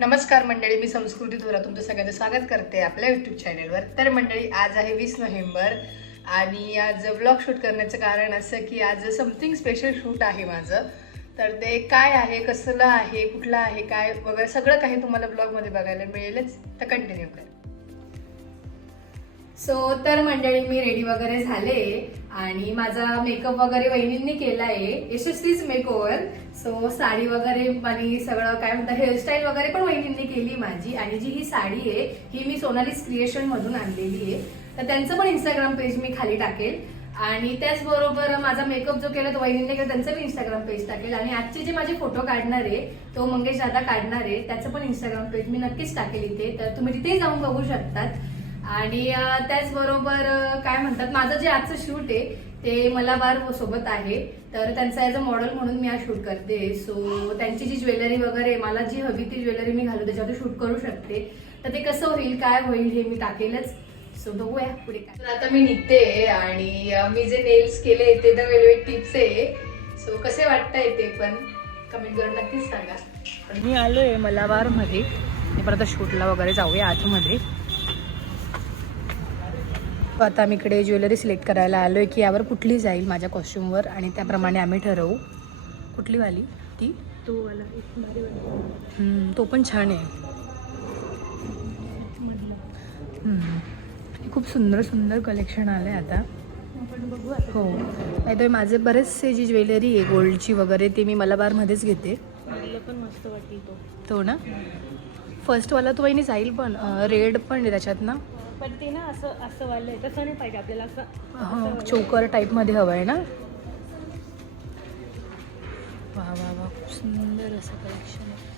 नमस्कार मंडळी, मी संस्कृती थोरा तुमचं सगळ्यांचं स्वागत करते आपल्या यूट्यूब चॅनलवर. तर मंडळी, आज आहे 20 नोव्हेंबर आणि आज व्लॉग शूट करण्याचं कारण असं की आज समथिंग स्पेशल शूट आहे माझं. तर ते काय आहे, कसलं आहे, कुठलं आहे, काय वगैरे सगळं काही तुम्हाला ब्लॉगमध्ये बघायला मिळेलच. तर कंटिन्यू करा. तर मंडळी, मी रेडी वगैरे झाले आणि माझा मेकअप वगैरे वहिनींनी केला आहे, यशस्वीच मेकओव्हर. साडी वगैरे आणि सगळं काय म्हणतात हेअरस्टाईल वगैरे पण वहिनींनी केली माझी. आणि जी ही साडी आहे ही मी सोनालीज क्रिएशन मधून आणलेली आहे. तर त्यांचं पण इंस्टाग्राम पेज मी खाली टाकेल. आणि त्याचबरोबर माझा मेकअप जो केला तो वहिनींनी केला त्यांचं मी इंस्टाग्राम पेज टाकेल. आणि आजचे जे माझे फोटो काढणार आहे तो मंगेश दादा काढणार आहे, त्याचं पण इंस्टाग्राम पेज मी नक्कीच टाकेल इथे, तर तुम्ही तिथे जाऊन बघू शकतात. आणि त्याचबरोबर काय म्हणतात माझं जे आजचं शूट आहे ते मलाबार सोबत आहे, तर त्यांचा ॲज अ मॉडेल म्हणून मी आज शूट करते. त्यांची जी ज्वेलरी वगैरे मला जी हवी ती ज्वेलरी मी घालू त्याच्यावर शूट करू शकते. तर ते कसं होईल काय होईल हे मी टाकेलच. बघूया पुढे काय. तर आता मी निघते आणि मी जे नेल्स केले ते तर वेलवेट टिप्स आहे. कसे वाटतंय ते पण कमेंट करून नक्कीच सांगा. मी आलोय मलाबार मध्ये, परत शूटला वगैरे जाऊया आतमध्ये. आता आम्ही इकडे ज्वेलरी सिलेक्ट करायला आलोय की यावर कुठली जाईल माझ्या कॉस्ट्युमवर, आणि त्याप्रमाणे आम्ही ठरवू कुठली वाली. ती तो वाला तो पण छान आहे. खूप सुंदर सुंदर कलेक्शन आलंय आता. हो, नाही तर माझे बरेचसे जी ज्वेलरी आहे गोल्डची वगैरे ते मी मलाबारमध्येच घेते. पण मस्त वाटेल तो ना फर्स्टवाला तो वहिनी जाईल, पण रेड पण आहे त्याच्यात ना. पण ते ना असं असं वालं आहे, तसं नाही पाहिजे आपल्याला. असं चोकर टाईपमध्ये हवं आहे ना. वा वा वा, खूप सुंदर असं कलेक्शन आहे.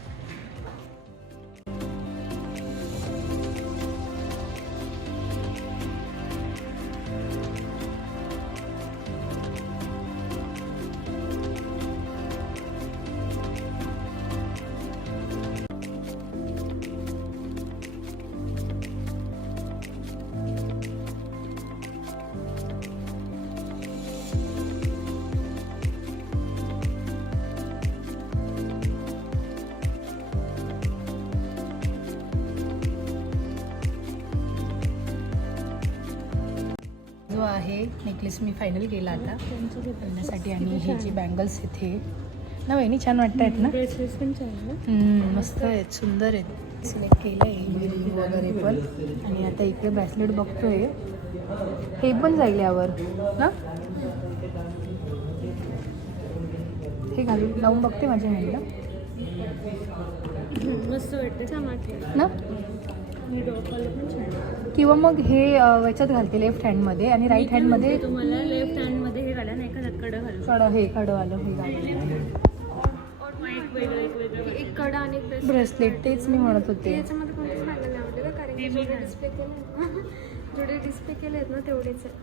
जो आहे नेकलेस मी फायनल केला आता घालण्यासाठी. आणि हे जे बँगल्स इथे ना वहिनी छान वाटत आहेत ना. ड्रेसेस पण छान मस्त आहेत, सुंदर आहेत. सिलेक्ट केलं आहे वगैरे पण. आणि आता इकडे ब्रेसलेट बघतोय, हे पण जाईल यावर ना. हे घालून लावून बघते माझ्या हँडला मस्त वाटतं, छान वाटते ना. पण छान. किंवा मग हे याच्यात घालते लेफ्ट हँडमध्ये, आणि राईट हँडमध्ये तुम्हाला लेफ्ट हँडमध्ये हे घाला, नाही एखादा कडं घालू. हे कडं आलं हे घालते. एक कडा आणि ब्रेसलेट तेच मी म्हणत होते. याच्यामध्ये कोणतेच घालायला आवडलं, कारण की जेवढे डिस्प्ले केले आहेत ना तेवढेच आहे.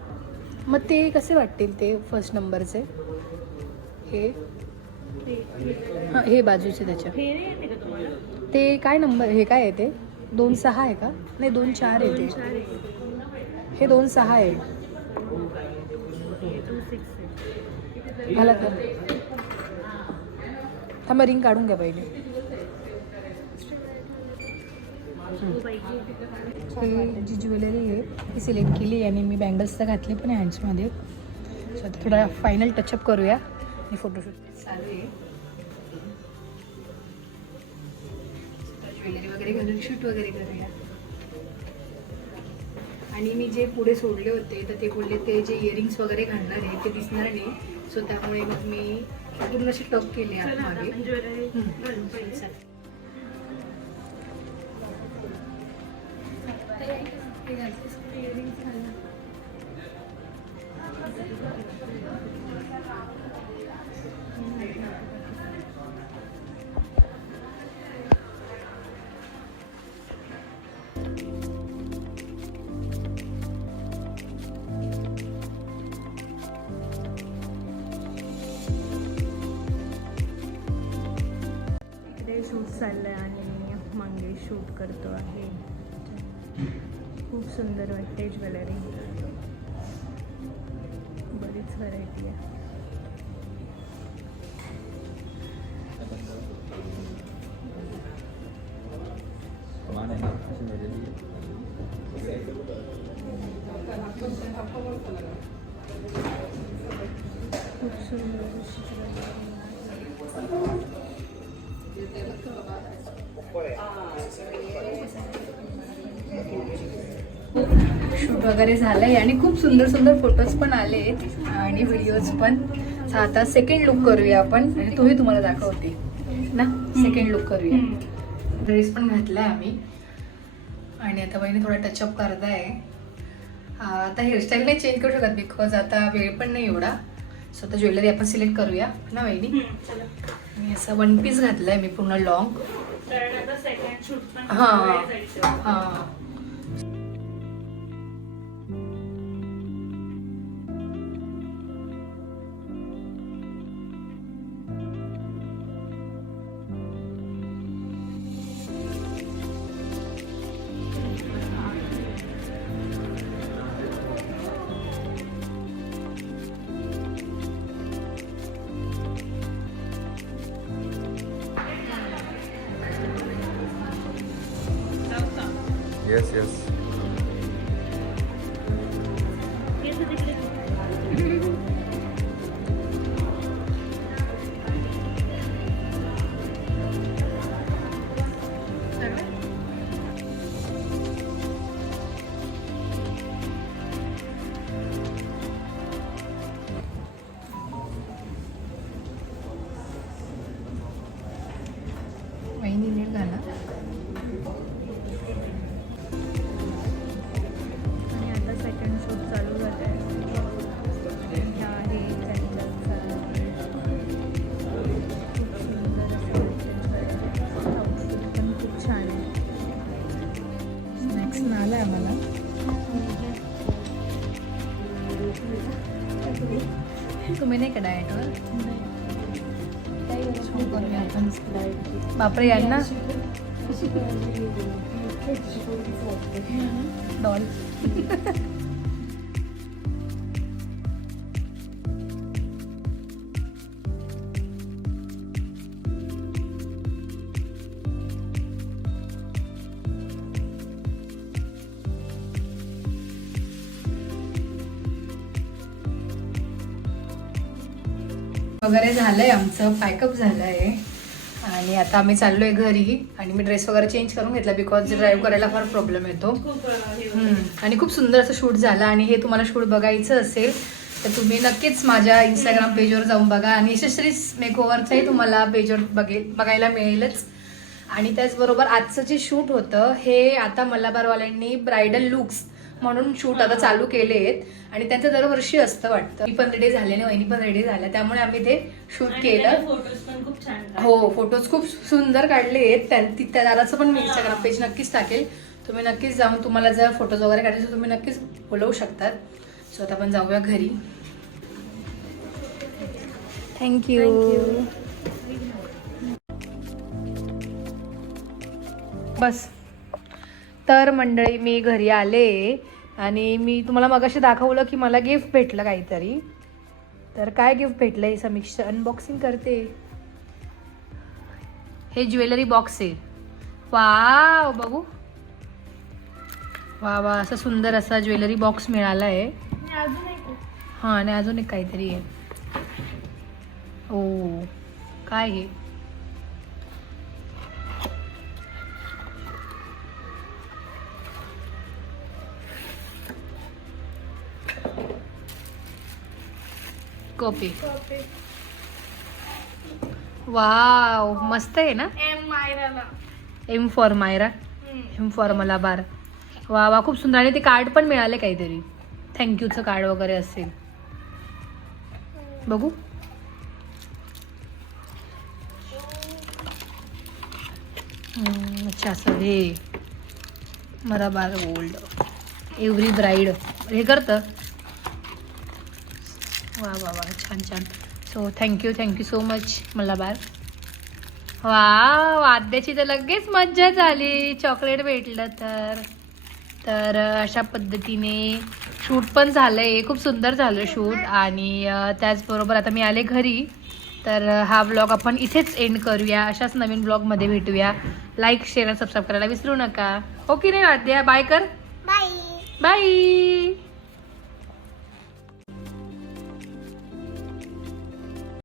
मग ते कसे वाटतील ते फर्स्ट नंबरचे? हे हां, हे बाजूचे त्याच्या हे नाही येते का तुम्हाला? ते काय नंबर, हे काय आहे ते 2-6 आहे का? नाही 2-4 आहे ते. हे 2-6 आहे. मला तर थांबा, रिंग काढून घ्या पहिले. ही जी ज्वेलरी आहे ती सिलेक्ट केली आणि मी बँगल्स तर घातले पण आहे हँड्समध्ये. आता थोडा फायनल टचअप करूया आणि फोटोशूट चालू आहे. ज्वेलरी वगैरे घालून शूट वगैरे करूया. आणि मी जे पुढे सोडले होते तर ते बोलले ते जे इयरिंग्स वगैरे घालणार आहे ते दिसणार नाही. त्यामुळे मग मी पूर्ण अशी टक केली आहे मागे. शूट चाललंय आणि मंगेश शूट करतो आहे. खूप सुंदर वाटते ज्वेलरी, बरीच व्हरायटी आहे. खूप सुंदर अशी शूट वगैरे झालंय आणि खूप सुंदर सुंदर फोटोज पण आले आणि व्हिडिओज पण. तर आता सेकंड लुक करूया आपण आणि तोही तुम्हाला दाखवते ना. सेकंड लुक करूया. ड्रेस पण घातलाय आम्ही आणि आता वहिनी थोडा टचअप करताय. आता हेअरस्टाईल नाही चेंज करू शकत बिकॉज आता वेळ पण नाही एवढा. सो आता ज्वेलरी आपण सिलेक्ट करूया ना वहिनी. मी असा वन पीस घातलाय मी पूर्ण लॉंग. हां हां. Yes, yes. वहिनी नीट घाला. आणि आता सेकंड शूट चालू झालं आहे. हा आहे कॅन्डलचा खूप सुंदर असं आउटफिट पण खूप छान आहे. स्नॅक्स मिळालाय आम्हाला. तुम्ही नाही का डाएटवर? बापरे यांना डॉल. वगैरे झालंय आमचं. पॅकअप झालंय आणि आता आम्ही चाललोय घरी. आणि मी ड्रेस वगैरे चेंज करून घेतला बिकॉज ड्राईव्ह करायला फार प्रॉब्लेम येतो. आणि खूप सुंदर असं शूट झालं. आणि हे तुम्हाला शूट बघायचं असेल तर तुम्ही नक्कीच माझ्या इंस्टाग्राम पेजवर जाऊन बघा. आणि यशस्वी मेकओव्हरचाही तुम्हाला पेजवर बघायला मिळेलच. आणि त्याचबरोबर आजचं जे शूट होतं हे आता मल्हारवाल्यांनी ब्रायडल लुक्स म्हणून शूट आता चालू केले आहेत. आणि त्यांचं दरवर्षी असतं वाटतं. मी पण रेडी झाले आणि वहिनी पण रेडी झाल्या त्यामुळे आम्ही ते शूट केलं. हो फोटोज खूप सुंदर काढले आहेत. त्या दादाचं पण मी इंस्टाग्राम पेज नक्कीच टाकेल. तुम्ही नक्कीच जाऊन तुम्हाला जर फोटोज वगैरे काढायचे तुम्ही नक्कीच बोलवू शकतात. सो आता आपण जाऊया घरी. थँक्यू. बस. तर मंडळी मी घरी आले आणि मी तुम्हाला मगाशी दाखवलं की मला गिफ्ट भेटलं काहीतरी. तर काय गिफ्ट भेटलं हे समीक्षा अनबॉक्सिंग करते. हे ज्वेलरी बॉक्स आहे. वाव बघू. वा वा असा सुंदर असा ज्वेलरी बॉक्स मिळाला आहे. हां आणि अजून एक काहीतरी आहे. ओ काय हे. कॉपी. वाव मस्त आहे ना. M for Myra. M for Malabar. वा वा खूप सुंदर. आणि ते कार्ड पण मिळाले काहीतरी. थँक्यूचं कार्ड वगैरे असेल. बघू. अच्छा असं हे मलाबार गोल्ड एव्हरी ब्राईड हे करतं. वा वा वा छान छान. So thank you so much Malabar. वा आद्याची तर लगेच मज्जा झाली चॉकलेट भेटलं तर अशा पद्धतीने शूट पण झालंय. खूप सुंदर झालं शूट. आणि त्याचबरोबर आता मी आले घरी तर हा ब्लॉग आपण इथेच एंड करूया. अशाच नवीन ब्लॉगमध्ये भेटूया. लाईक शेअर आणि सबस्क्राईब करायला विसरू नका. हो की नाही आद्या? बाय कर. बाय. बाय.